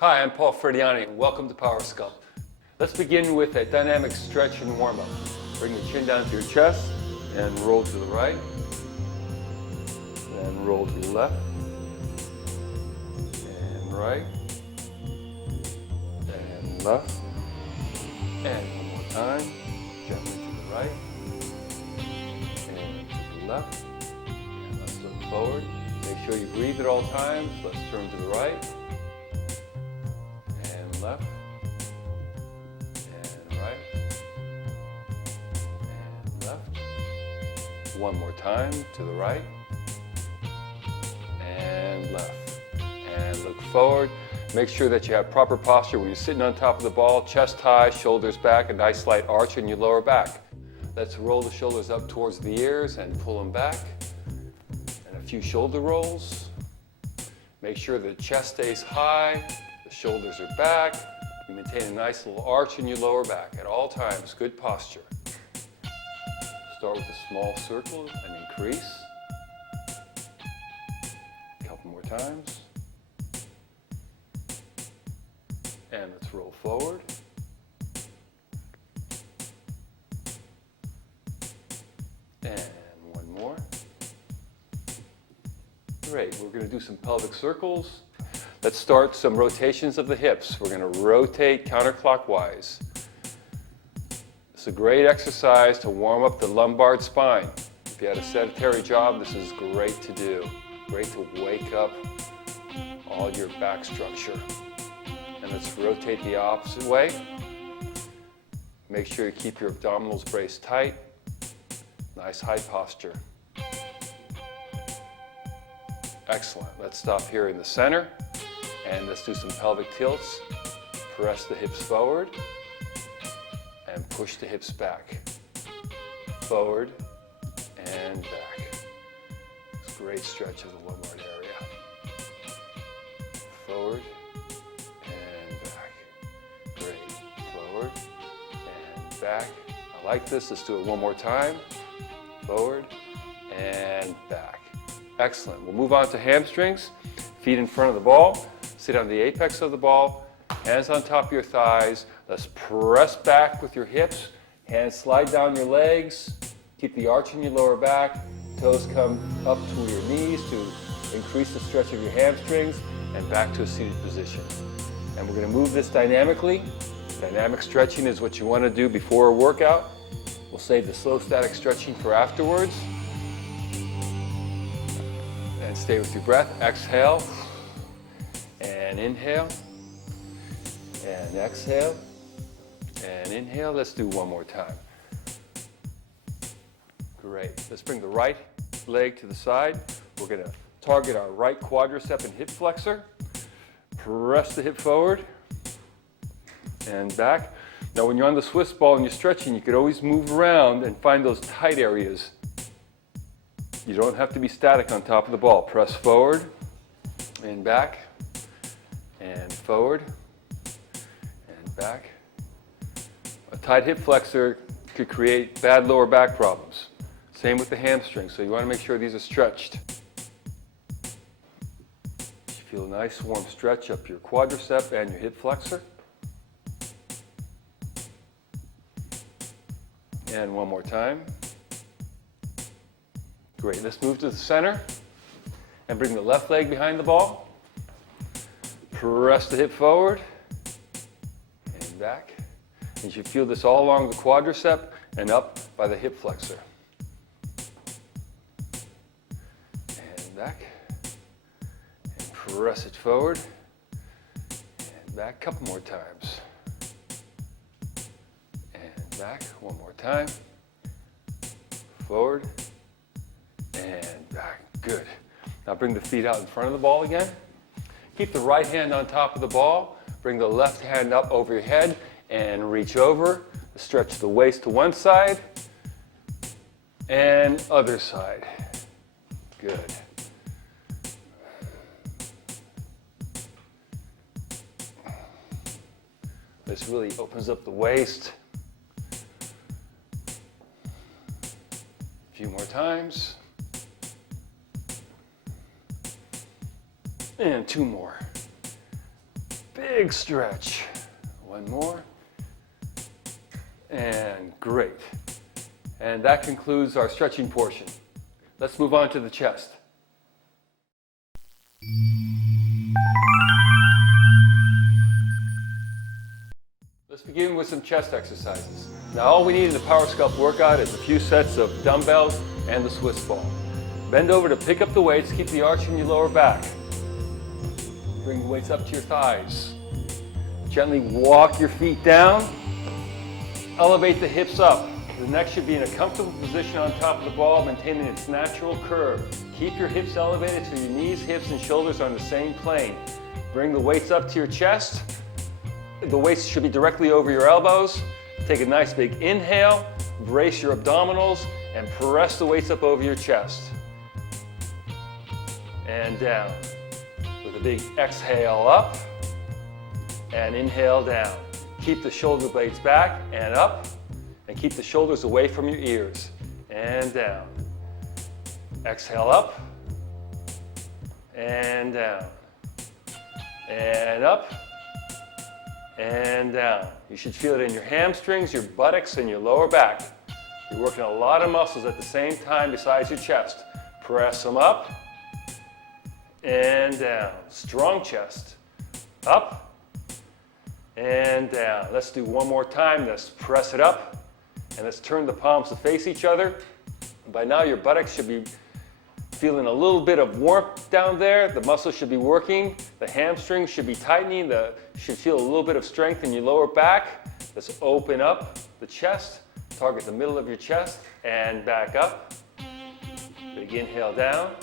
Hi, I'm Paul Frediani, and welcome to Power Sculpt. Let's begin with a dynamic stretch and warm-up. Bring the chin down to your chest and roll to the right. Then roll to the left. And right. And left. And one more time. Gently to the right. And to the left. And let's look forward. Make sure you breathe at all times. Let's turn to the right. And left. And right. And left. One more time to the right. And left. And look forward. Make sure that you have proper posture when you're sitting on top of the ball, chest high, shoulders back, a nice slight arch in your lower back. Let's roll the shoulders up towards the ears and pull them back. And a few shoulder rolls. Make sure the chest stays high, the shoulders are back. You maintain a nice little arch in your lower back at all times. Good posture. Start with a small circle and increase. A couple more times. And let's roll forward. And one more. Great, we're going to do some pelvic circles. Let's start some rotations of the hips. We're going to rotate counterclockwise. It's a great exercise to warm up the lumbar spine. If you had a sedentary job, this is great to do. Great to wake up all your back structure. And let's rotate the opposite way. Make sure you keep your abdominals braced tight. Nice high posture. Excellent. Let's stop here in the center and let's do some pelvic tilts. Press the hips forward and push the hips back. Forward and back. It's a great stretch of the lumbar area. Forward and back. Great. Forward and back. I like this. Let's do it one more time. Forward and back. Excellent. We'll move on to hamstrings. Feet in front of the ball. Sit on the apex of the ball. Hands on top of your thighs. Let's press back with your hips. Hands slide down your legs. Keep the arch in your lower back. Toes come up to your knees to increase the stretch of your hamstrings and back to a seated position. And we're going to move this dynamically. Dynamic stretching is what you want to do before a workout. We'll save the slow static stretching for afterwards. And stay with your breath. Exhale and inhale and exhale and inhale. Let's do one more time. Great. Let's bring the right leg to the side. We're going to target our right quadricep and hip flexor. Press the hip forward and back. Now when you're on the Swiss ball and you're stretching, you could always move around and find those tight areas. You don't have to be static on top of the ball. Press forward and back and forward and back. A tight hip flexor could create bad lower back problems. Same with the hamstrings, so you want to make sure these are stretched. You feel a nice warm stretch up your quadricep and your hip flexor. And one more time. Great, let's move to the center and bring the left leg behind the ball. Press the hip forward and back. You should feel this all along the quadricep and up by the hip flexor. And back. And press it forward and back a couple more times. And back one more time. Forward. And back. Good. Now bring the feet out in front of the ball again. Keep the right hand on top of the ball. Bring the left hand up over your head and reach over. Stretch the waist to one side and other side. Good. This really opens up the waist. A few more times. And two more. big stretch. One more. And great. And that concludes our stretching portion. Let's move on to the chest. Let's begin with some chest exercises. Now all we need in the Power Sculpt workout is a few sets of dumbbells and the Swiss ball. Bend over to pick up the weights, keep the arch in your lower back. Bring the weights up to your thighs. Gently walk your feet down. Elevate the hips up. The neck should be in a comfortable position on top of the ball, maintaining its natural curve. Keep your hips elevated so your knees, hips, and shoulders are on the same plane. Bring the weights up to your chest. The weights should be directly over your elbows. Take a nice big inhale, brace your abdominals, and press the weights up over your chest. And down. With a big exhale up, and inhale down. Keep the shoulder blades back and up, and keep the shoulders away from your ears. And down. Exhale up, and down. And up, and down. You should feel it in your hamstrings, your buttocks, and your lower back. You're working a lot of muscles at the same time besides your chest. Press them up, and down. Strong chest. Up, and down. Let's do one more time. Let's press it up. And let's turn the palms to face each other. By now your buttocks should be feeling a little bit of warmth down there. The muscles should be working. The hamstrings should be tightening. Should feel a little bit of strength in your lower back. Let's open up the chest. Target the middle of your chest and back up. Big inhale down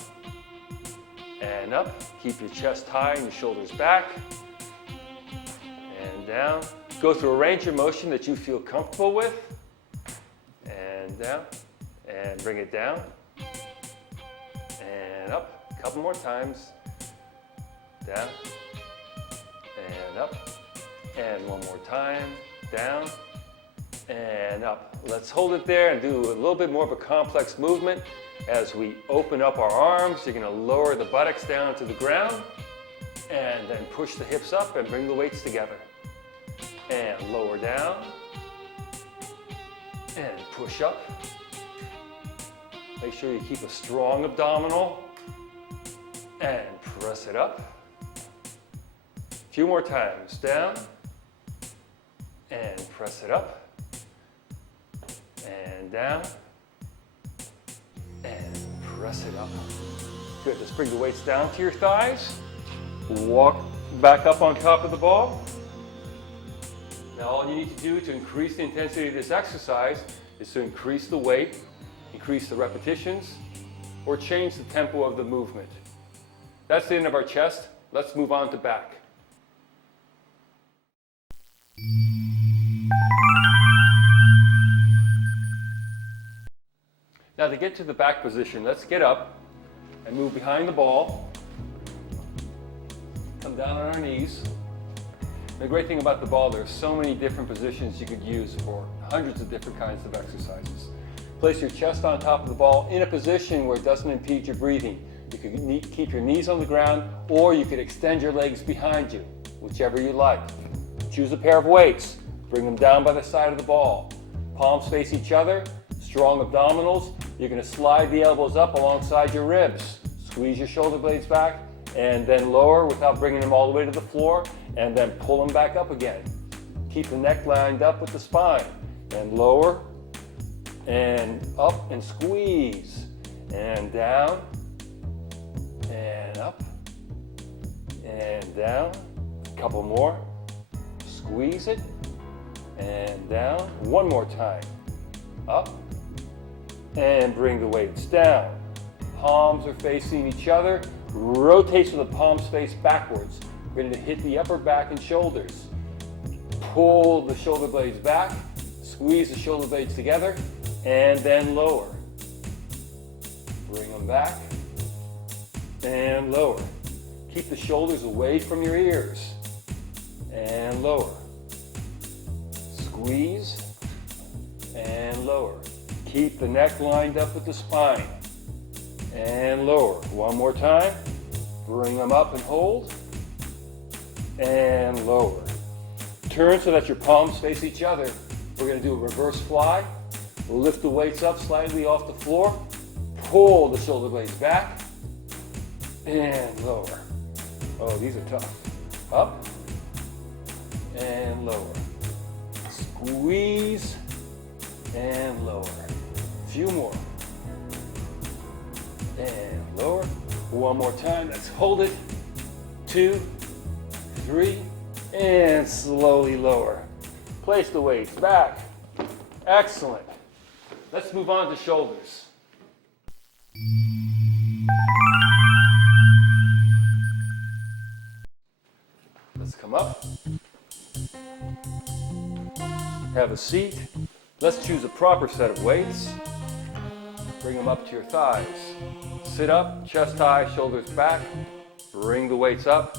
and up. Keep your chest high and your shoulders back. And down. Go through a range of motion that you feel comfortable with. And down, and bring it down, and up, a couple more times, down, and up, and one more time, down, and up. Let's hold it there and do a little bit more of a complex movement. As we open up our arms, you're going to lower the buttocks down to the ground, and then push the hips up and bring the weights together. And lower down. And push up. Make sure you keep a strong abdominal. And press it up. A few more times. Down. And press it up. And down. And press it up. Good. Let's bring the weights down to your thighs. Walk back up on top of the ball. Now all you need to do to increase the intensity of this exercise is to increase the weight, increase the repetitions, or change the tempo of the movement. That's the end of our chest. Let's move on to back. Now to get to the back position, let's get up and move behind the ball. Come down on our knees. The great thing about the ball, there's so many different positions you could use for hundreds of different kinds of exercises. Place your chest on top of the ball in a position where it doesn't impede your breathing. You could keep your knees on the ground, or you could extend your legs behind you, whichever you like. Choose a pair of weights. Bring them down by the side of the ball. Palms face each other, strong abdominals. You're going to slide the elbows up alongside your ribs. Squeeze your shoulder blades back, and then lower without bringing them all the way to the floor, and then pull them back up again. Keep the neck lined up with the spine, and lower, and up, and squeeze, and down, and up, and down. A couple more. Squeeze it, and down. One more time. Up, and bring the weights down. Palms are facing each other. Rotate so the palms face backwards. Ready to hit the upper back and shoulders. Pull the shoulder blades back. Squeeze the shoulder blades together. And then lower. Bring them back. And lower. Keep the shoulders away from your ears. And lower. Squeeze. And lower. Keep the neck lined up with the spine. And lower. One more time. Bring them up and hold. and lower. Turn so that your palms face each other. We're going to do a reverse fly. We'll lift the weights up slightly off the floor. Pull the shoulder blades back and lower. Oh, these are tough. Up and lower. Squeeze and lower. A few more. And lower. One more time. Let's hold it. 2, 3, and slowly lower. Place the weights back. Excellent. Let's move on to shoulders. Let's come up. Have a seat. Let's choose a proper set of weights. Bring them up to your thighs. Sit up, chest high, shoulders back. Bring the weights up.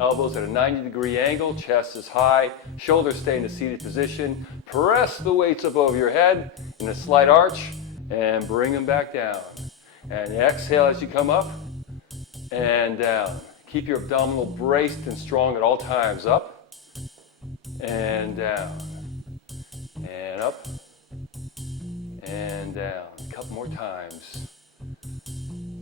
Elbows at a 90-degree angle, chest is high, shoulders stay in a seated position. Press the weights up over your head in a slight arch and bring them back down. And exhale as you come up and down. Keep your abdominal braced and strong at all times. Up and down. And up and down. A couple more times.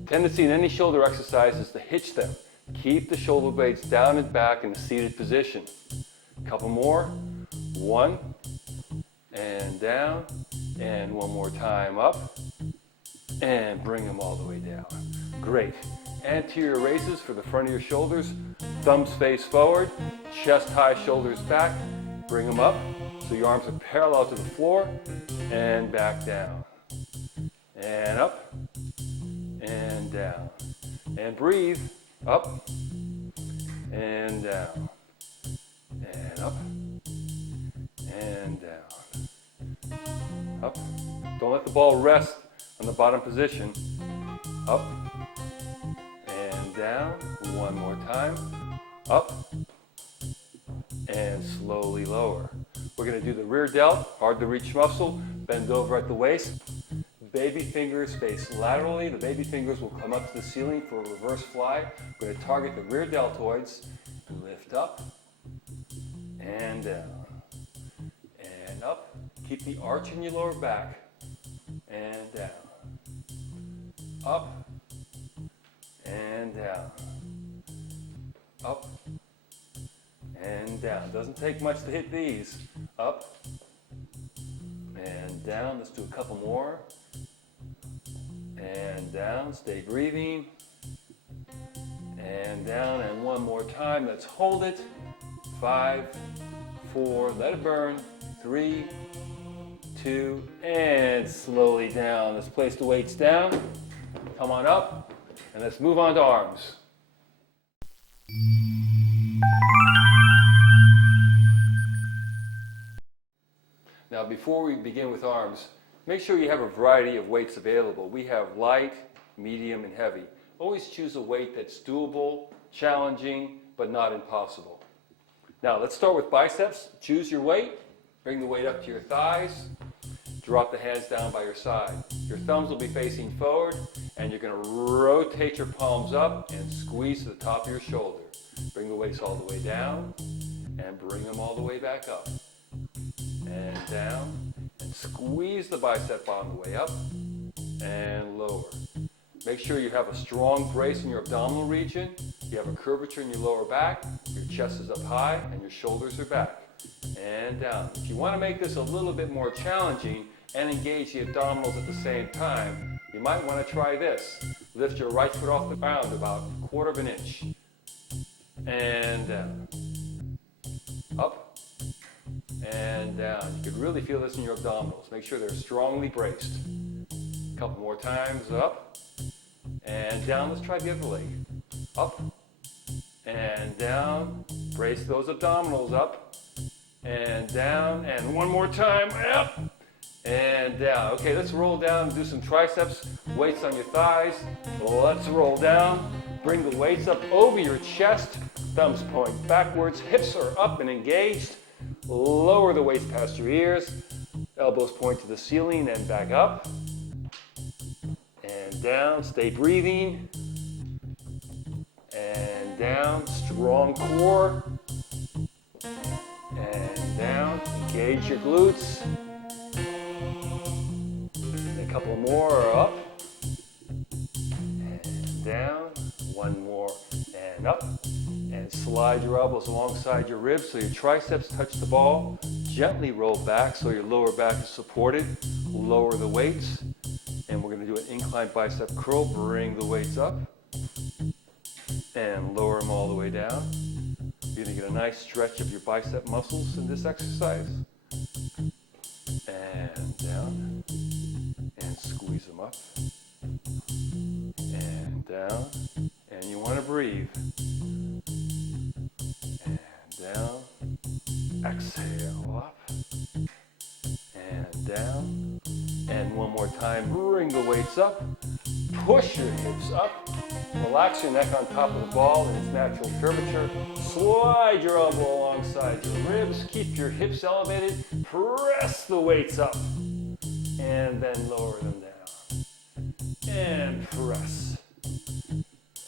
Tendency in any shoulder exercise is to hitch them. Keep the shoulder blades down and back in a seated position. A couple more. 1 and down. And one more time up. And bring them all the way down. Great. Anterior raises for the front of your shoulders. Thumbs face forward. Chest high, shoulders back. Bring them up so your arms are parallel to the floor. And back down. And up. And down. And breathe. Up and down, and up and down, up. Don't let the ball rest on the bottom position. Up and down. One more time. Up and slowly lower. We're going to do the rear delt, hard to reach muscle. Bend over at the waist. Baby fingers face laterally. The baby fingers will come up to the ceiling for a reverse fly. We're going to target the rear deltoids. Lift up and down and up. Keep the arch in your lower back and down. Up and down. Up and down. Doesn't take much to hit these. Up and down. Let's do a couple more. And down, stay breathing. And down, and one more time. Let's hold it. 5, 4, let it burn. 3, 2, and slowly down. Let's place the weights down. Come on up, and let's move on to arms. Now, before we begin with arms, make sure you have a variety of weights available. We have light, medium, and heavy. Always choose a weight that's doable, challenging, but not impossible. Now let's start with biceps. Choose your weight. Bring the weight up to your thighs. Drop the hands down by your side. Your thumbs will be facing forward, and you're going to rotate your palms up and squeeze to the top of your shoulder. Bring the weights all the way down, and bring them all the way back up. And down. Squeeze the bicep on the way up and lower. Make sure you have a strong brace in your abdominal region. You have a curvature in your lower back. Your chest is up high and your shoulders are back. And down. If you want to make this a little bit more challenging and engage the abdominals at the same time, you might want to try this. Lift your right foot off the ground about 1/4 of an inch. And down. Up. And down. You can really feel this in your abdominals. Make sure they're strongly braced. A couple more times. Up and down. Let's try the other leg. Up and down. Brace those abdominals. Up and down. And one more time. Up and down. Okay, let's roll down and do some triceps. Weights on your thighs. Let's roll down. Bring the weights up over your chest. Thumbs point backwards. Hips are up and engaged. Lower the weights past your ears. Elbows point to the ceiling and back up. And down. Stay breathing. And down. Strong core. Engage your glutes. A couple more, up and down. One more and up. And slide your elbows alongside your ribs so your triceps touch the ball. Gently roll back so your lower back is supported. Lower the weights. And we're going to do an incline bicep curl. Bring the weights up. And lower them all the way down. You're going to get a nice stretch of your bicep muscles in this exercise. And down. And squeeze them up. And down. And you want to breathe. And down. Exhale up. And down. And one more time. Bring the weights up. Push your hips up. Relax your neck on top of the ball in its natural curvature. Slide your elbow alongside your ribs. Keep your hips elevated. Press the weights up. And then lower them down. And press.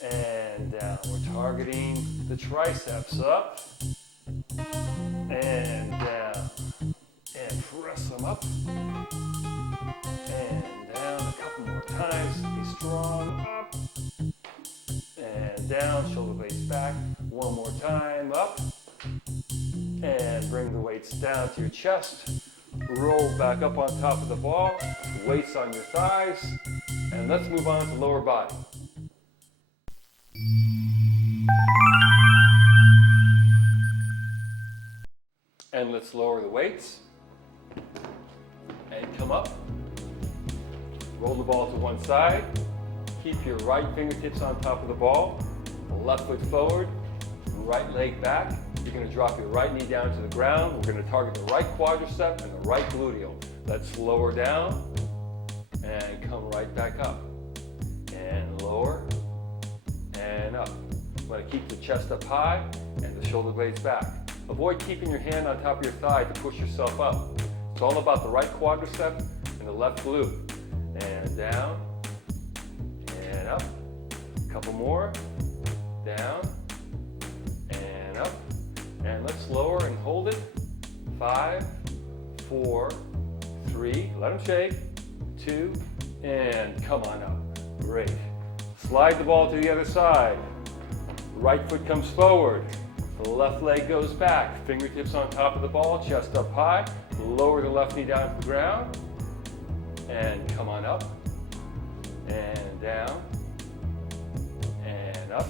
And down. We're targeting the triceps up. And down. And press them up. And down. A couple more times. Be strong. Up. And down. Shoulder blades back. One more time. Up. And bring the weights down to your chest. Roll back up on top of the ball. Weights on your thighs. And let's move on to lower body. And let's lower the weights. And come up. Roll the ball to one side. Keep your right fingertips on top of the ball. Left foot forward. Right leg back. You're going to drop your right knee down to the ground. We're going to target the right quadricep and the right gluteal. Let's lower down. And come right back up. And lower. And up. I'm going to keep the chest up high and the shoulder blades back. Avoid keeping your hand on top of your thigh to push yourself up. It's all about the right quadricep and the left glute. And down. And up. A couple more. Down. And up. And let's lower and hold it. 5, 4, 3. Let them shake. 2. And come on up. Great. Slide the ball to the other side. Right foot comes forward. The left leg goes back. Fingertips on top of the ball. Chest up high. Lower the left knee down to the ground. And come on up. And down. And up.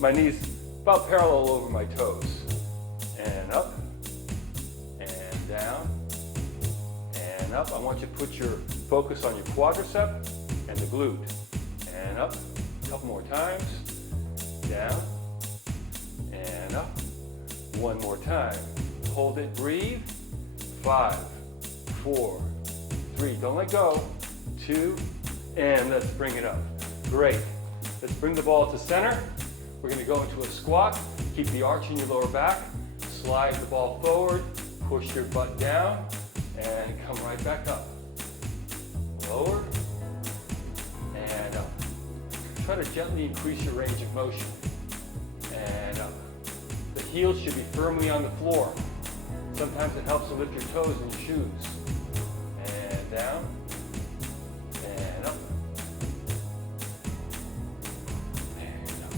My knees about parallel over my toes. And up. And down. And up. I want you to put your focus on your quadricep and the glute. And up. A couple more times. Down. And up. One more time. Hold it. Breathe. 5, 4, 3. Don't let go. 2. And let's bring it up. Great. Let's bring the ball to center. We're going to go into a squat. Keep the arch in your lower back. Slide the ball forward. Push your butt down. And come right back up. Lower. And up. Try to gently increase your range of motion. And up. The heels should be firmly on the floor. Sometimes it helps to lift your toes in your shoes. And down. And up. And up.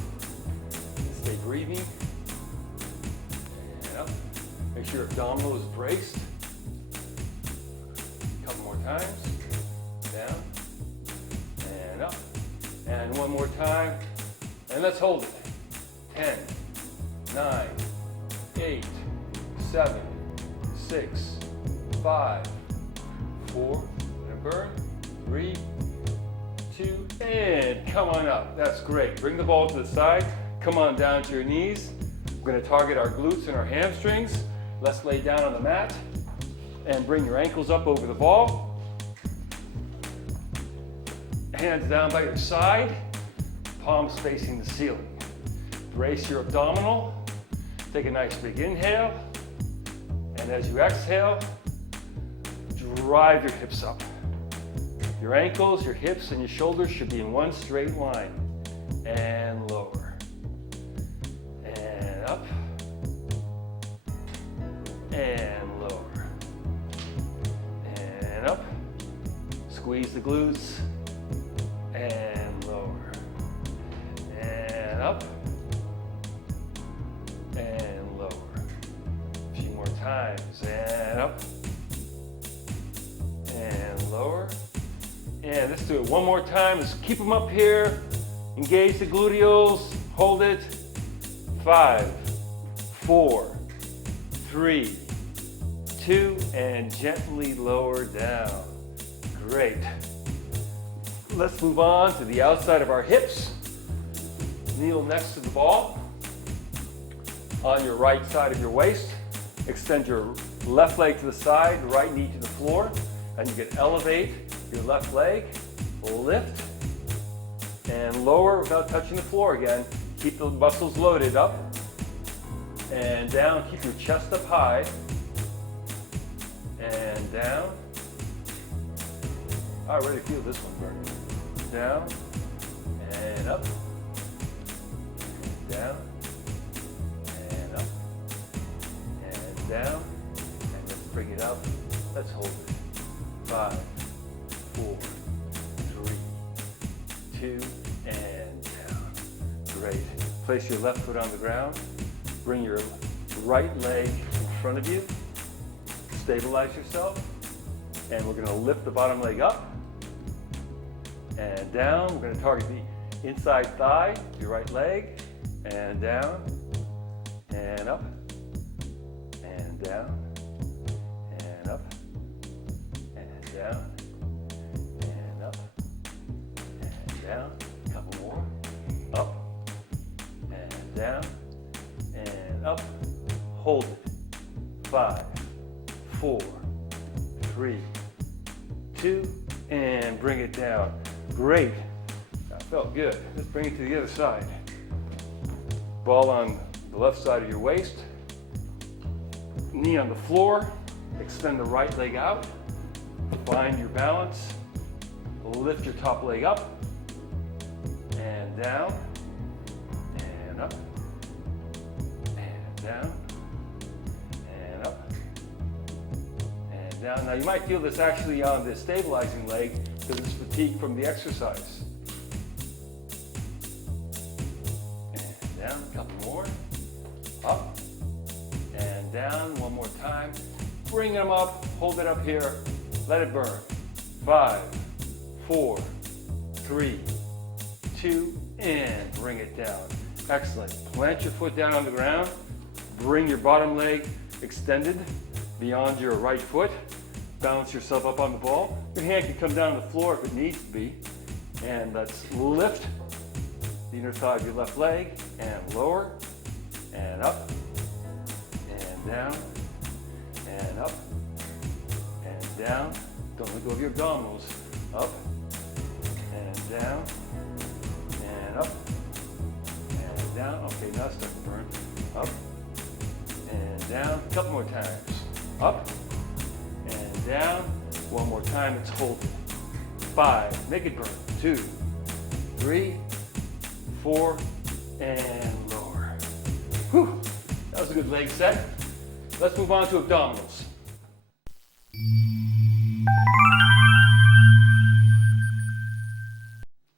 Stay breathing. And up. Make sure your abdominal is braced. A couple more times. Down. And up. And one more time. And let's hold it. 10, 9, 8, 7, 6, 5, 4, and burn, 3, 2, and come on up. That's great. Bring the ball to the side. Come on down to your knees. We're going to target our glutes and our hamstrings. Let's lay down on the mat and bring your ankles up over the ball. Hands down by your side, palms facing the ceiling. Brace your abdominal. Take a nice big inhale. And as you exhale, drive your hips up. Your ankles, your hips, and your shoulders should be in one straight line. And lower. And up. And lower. the glutes, and lower, and up, and lower. A few more times, and up, and lower. And let's do it one more time. Let's keep them up here. Engage the gluteals, hold it. 5, 4, 3, 2, and gently lower down. Great. Let's move on to the outside of our hips. Kneel next to the ball. On your right side of your waist, extend your left leg to the side, right knee to the floor, and you can elevate your left leg, lift, and lower without touching the floor again. Keep the muscles loaded up and down. Keep your chest up high and down. I already feel this one burning. Down and up, and down and up and down. And let's bring it up. Let's hold it. 5, 4, 3, 2, and down. Great. Place your left foot on the ground. Bring your right leg in front of you. Stabilize yourself. And we're going to lift the bottom leg up and down. We're going to target the inside thigh, your right leg, and down, and up, and down, and up, and down, and up, and down. A couple more. Up, and down, and up. Hold it. 5, 4, 3, 2, and bring it down. Great. That felt good. Let's bring it to the other side. Ball on the left side of your waist. Knee on the floor. Extend the right leg out. Find your balance. Lift your top leg up and down and up and down and up and down. Now you might feel this actually on the stabilizing leg because it's fatigue from the exercise. And down, a couple more. Up and down, one more time. Bring them up, hold it up here, let it burn. 5, 4, 3, 2, and bring it down. Excellent. Plant your foot down on the ground. Bring your bottom leg extended beyond your right foot. Balance yourself up on the ball. Your hand can come down to the floor if it needs to be. And let's lift the inner thigh of your left leg and lower and up and down and up and down. Don't let go of your abdominals. Up and down and up and down. Okay, now it's starting to burn. Up and down. A couple more times. Up and down. One more time. Let's hold it. 5. Make it burn. 2, 3, 4, and lower. Whew. That was a good leg set. Let's move on to abdominals.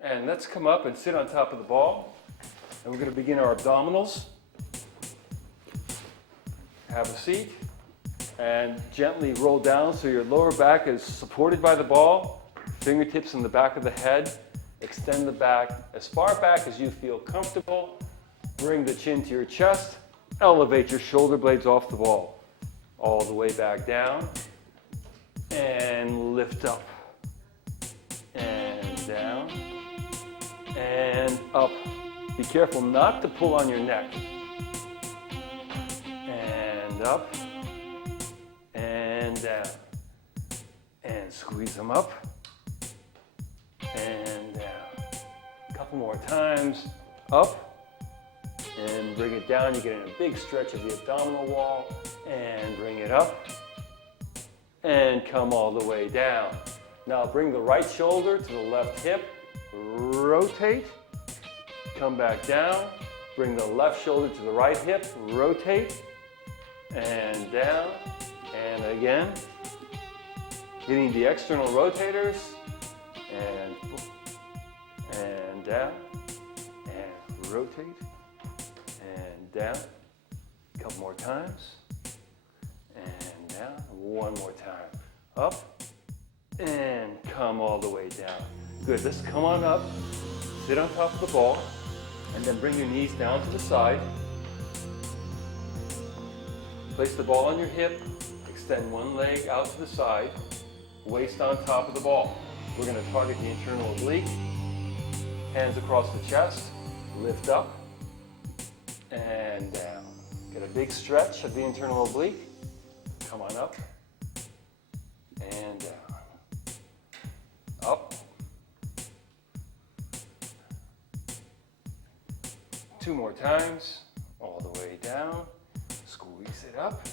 And let's come up and sit on top of the ball. And we're going to begin our abdominals. Have a seat. And gently roll down so your lower back is supported by the ball. Fingertips in the back of the head. Extend the back as far back as you feel comfortable. Bring the chin to your chest. Elevate your shoulder blades off the ball. All the way back down. And lift up. And down. And up. Be careful not to pull on your neck. And up. And down. And squeeze them up. And down. A couple more times. Up. And bring it down. You get in a big stretch of the abdominal wall. And bring it up. And come all the way down. Now bring the right shoulder to the left hip. Rotate. Come back down. Bring the left shoulder to the right hip. Rotate. And down. And again. Hitting the external rotators. and down, and rotate, and down. A couple more times, and down. One more time. Up, and come all the way down. Good, let's come on up, sit on top of the ball, and then bring your knees down to the side. Place the ball on your hip, extend one leg out to the side, waist on top of the ball. We're going to target the internal oblique, hands across the chest, lift up, and down. Get a big stretch of the internal oblique, come on up, and down. Up. Two more times, all the way down. Squeeze it up,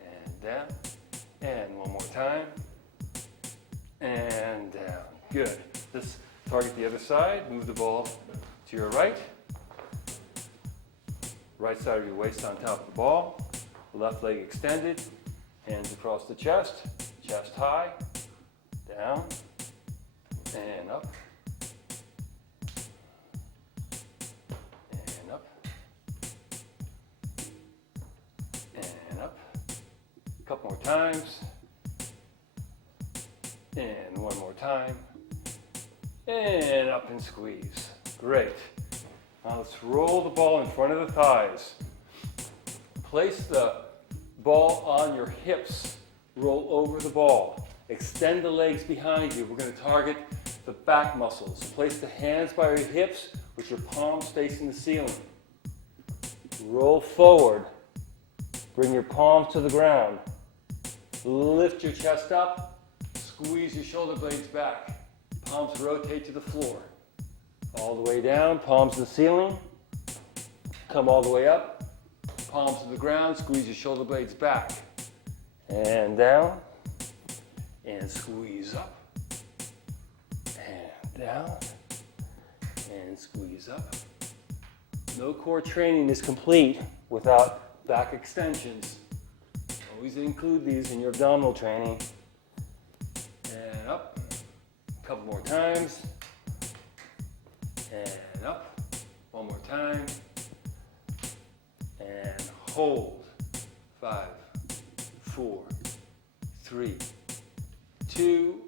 and down. And one more time, and down. Good. Let's target the other side. Move the ball to your right. Right side of your waist on top of the ball. Left leg extended. Hands across the chest. Chest high. Down. And up. And up. And up. A couple more times. And one more time. And up and squeeze. Great. Now let's roll the ball in front of the thighs. Place the ball on your hips. Roll over the ball. Extend the legs behind you. We're going to target the back muscles. Place the hands by your hips with your palms facing the ceiling. Roll forward. Bring your palms to the ground. Lift your chest up. Squeeze your shoulder blades back. Palms rotate to the floor. All the way down, palms to the ceiling. Come all the way up. Palms to the ground, squeeze your shoulder blades back. And down. And squeeze up. And down. And squeeze up. No core training is complete without back extensions. Always include these in your abdominal training. And up. A couple more times. And up. One more time. And hold. 5, 4, 3, 2.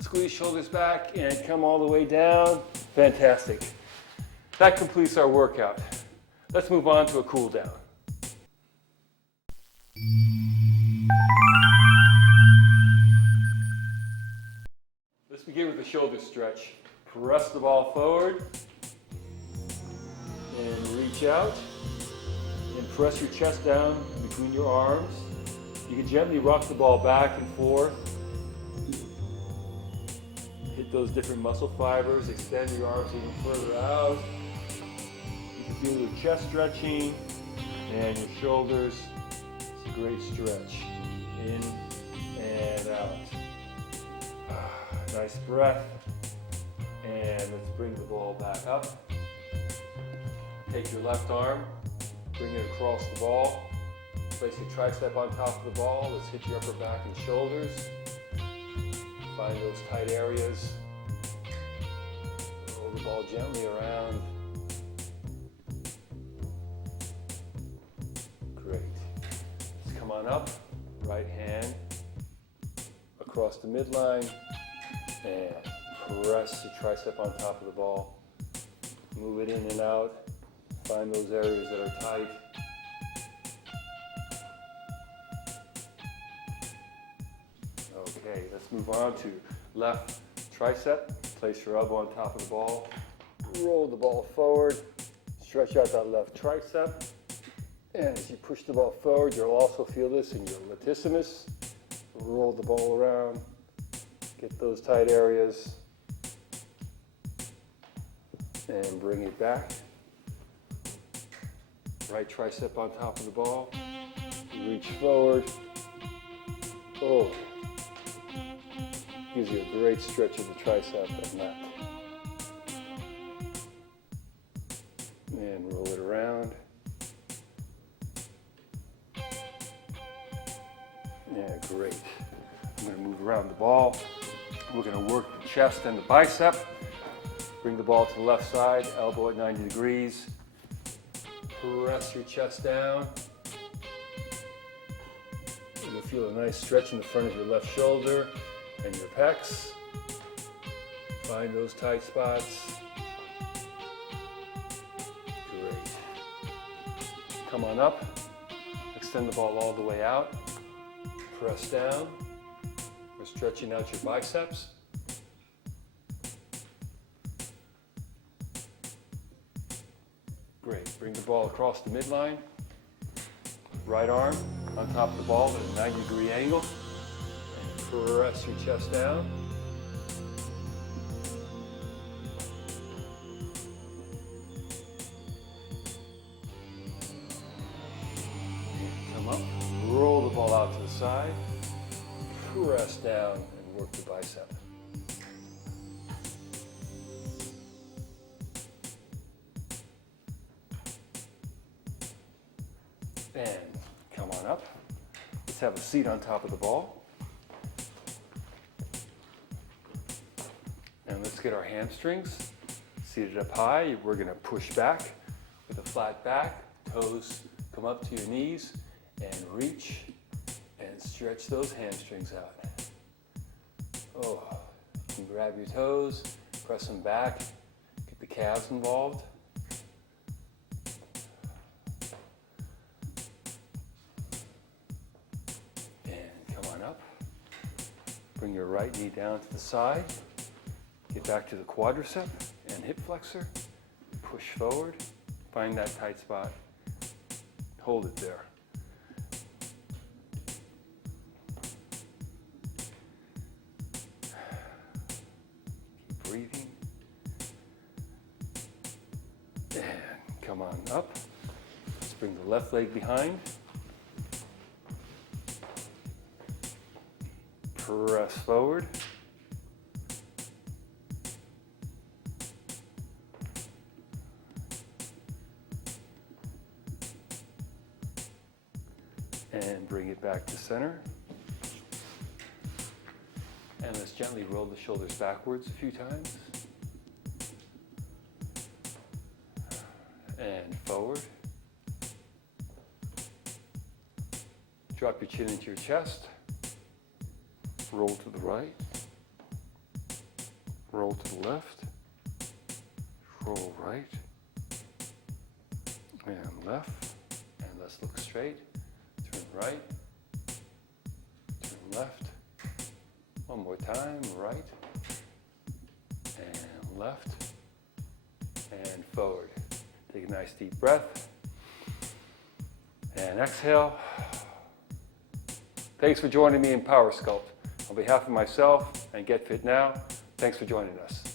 Squeeze shoulders back and come all the way down. Fantastic. That completes our workout. Let's move on to a cool down. Let's begin with the shoulder stretch. Press the ball forward and reach out and press your chest down between your arms. You can gently rock the ball back and forth. Hit those different muscle fibers, extend your arms even further out. You can feel your chest stretching and your shoulders. It's a great stretch. In and out. Nice breath. And let's bring the ball back up. Take your left arm, bring it across the ball. Place your tricep on top of the ball. Let's hit your upper back and shoulders. Find those tight areas. Roll the ball gently around. Great. Let's come on up. Right hand across the midline. And press your tricep on top of the ball. Move it in and out. Find those areas that are tight. Okay, let's move on to left tricep. Place your elbow on top of the ball. Roll the ball forward. Stretch out that left tricep. And as you push the ball forward, you'll also feel this in your latissimus. Roll the ball around. Get those tight areas. And bring it back. Right tricep on top of the ball. Reach forward. Oh. Gives you a great stretch of the tricep and left. And roll it around. Yeah, great. I'm going to move around the ball. We're going to work the chest and the bicep. Bring the ball to the left side, elbow at 90 degrees. Press your chest down. You'll feel a nice stretch in the front of your left shoulder and your pecs. Find those tight spots. Great. Come on up. Extend the ball all the way out. Press down. We're stretching out your biceps. Great. Bring the ball across the midline. Right arm on top of the ball at a 90-degree angle. And press your chest down. Come up. Roll the ball out to the side. Press down and work the bicep. And come on up. Let's have a seat on top of the ball. And let's get our hamstrings seated up high. We're going to push back with a flat back. Toes come up to your knees and reach and stretch those hamstrings out. Oh, you can grab your toes, press them back, get the calves involved. Bring your right knee down to the side. Get back to the quadricep and hip flexor. Push forward. Find that tight spot. Hold it there. Keep breathing. And come on up. Let's bring the left leg behind. Press forward. And bring it back to center. And let's gently roll the shoulders backwards a few times. And forward. Drop your chin into your chest. Roll to the right, roll to the left, roll right, and left, and let's look straight, turn right, turn left, one more time, right, and left, and forward. Take a nice deep breath, and exhale. Thanks for joining me in Power Sculpt. On behalf of myself and Get Fit Now, thanks for joining us.